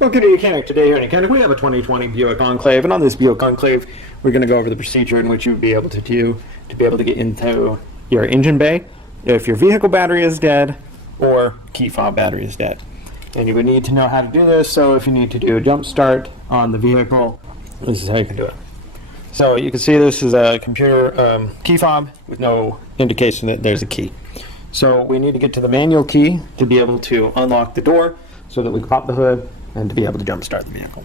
Welcome to YOUCANIC. Today here in YOUCANIC we have a 2020 Buick Enclave, and on this Buick Enclave we're going to go over the procedure in which you would be able to do to be able to get into your engine bay if your vehicle battery is dead or key fob battery is dead. And you would need to know how to do this, so if you need to do a jump start on the vehicle, this is how you can do it. So you can see this is a computer key fob with no indication that there's a key. So we need to get to the manual key to be able to unlock the door so that we can pop the hood and to be able to jump start the vehicle.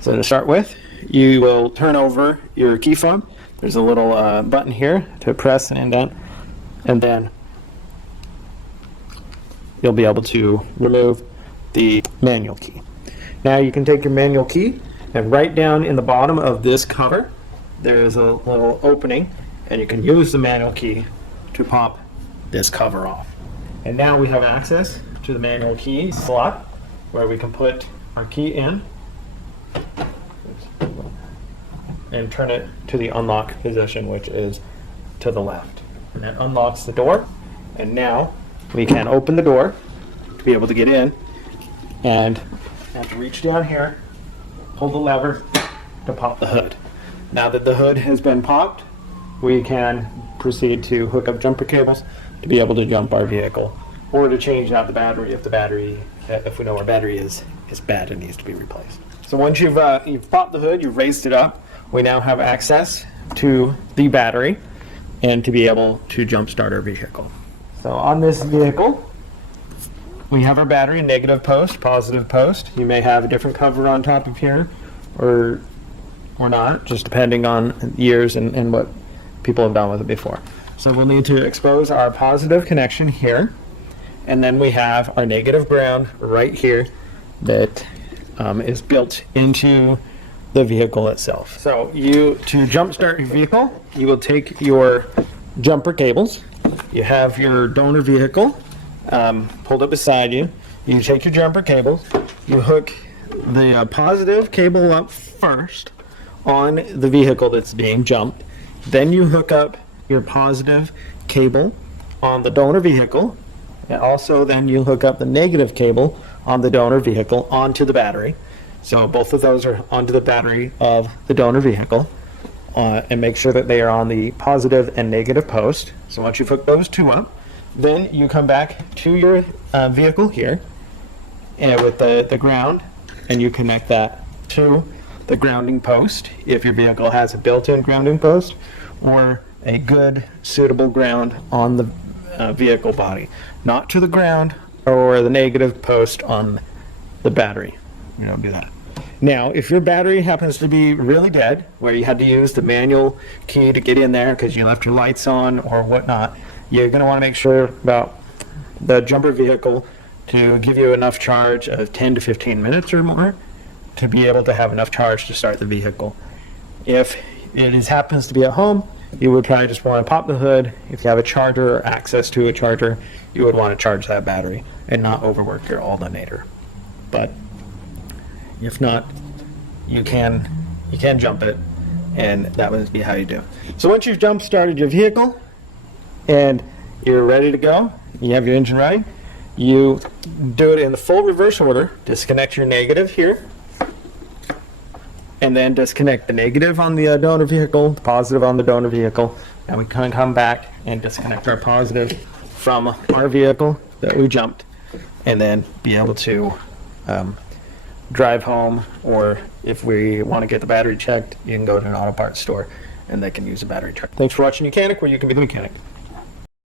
So to start with, you will turn over your key fob. There's a little button here to press and indent, and then you'll be able to remove the manual key. Now you can take your manual key and right down in the bottom of this cover there is a little opening, and you can use the manual key to pop this cover off. And now we have access to the manual key slot where we can put our key in and turn it to the unlock position, which is to the left. And that unlocks the door, and now we can open the door to be able to get in, and have to reach down here, pull the lever to pop the hood. Now that the hood has been popped, we can proceed to hook up jumper cables to be able to jump our vehicle, or to change out the battery if we know our battery is bad and needs to be replaced. So once you've popped the hood, you've raised it up, we now have access to the battery and to be able to jump start our vehicle. So on this vehicle, we have our battery, negative post, positive post. You may have a different cover on top of here or not, just depending on years and what people have done with it before. So we'll need to expose our positive connection here, and then we have our negative ground right here that is built into the vehicle itself. So to jump start your vehicle, you will take your jumper cables. You have your donor vehicle pulled up beside you. You take your jumper cables, you hook the positive cable up first on the vehicle that's being jumped, then you hook up your positive cable on the donor vehicle, and also then you hook up the negative cable on the donor vehicle onto the battery. So both of those are onto the battery of the donor vehicle, and make sure that they are on the positive and negative post. So once you've hooked those two up, then you come back to your vehicle here and with the ground, and you connect that to the grounding post if your vehicle has a built-in grounding post or a good suitable ground on the vehicle body, not to the ground or the negative post on the battery. You don't do that. Now, if your battery happens to be really dead, where you had to use the manual key to get in there because you left your lights on or whatnot, you're going to want to make sure about the jumper vehicle to give you enough charge of 10 to 15 minutes or more to be able to have enough charge to start the vehicle. If it happens to be at home, you would probably just want to pop the hood. If you have a charger or access to a charger, you would want to charge that battery and not overwork your alternator. But if not, you can jump it, and that would be how you do. So once you've jump started your vehicle and you're ready to go, you have your engine running, you do it in the full reverse order. Disconnect your negative here, and then disconnect the negative on the donor vehicle, the positive on the donor vehicle, and we can come back and disconnect our positive from our vehicle that we jumped, and then be able to drive home, or if we want to get the battery checked, you can go to an auto parts store and they can use a battery check. Thanks for watching YOUCANIC, where you can be the mechanic.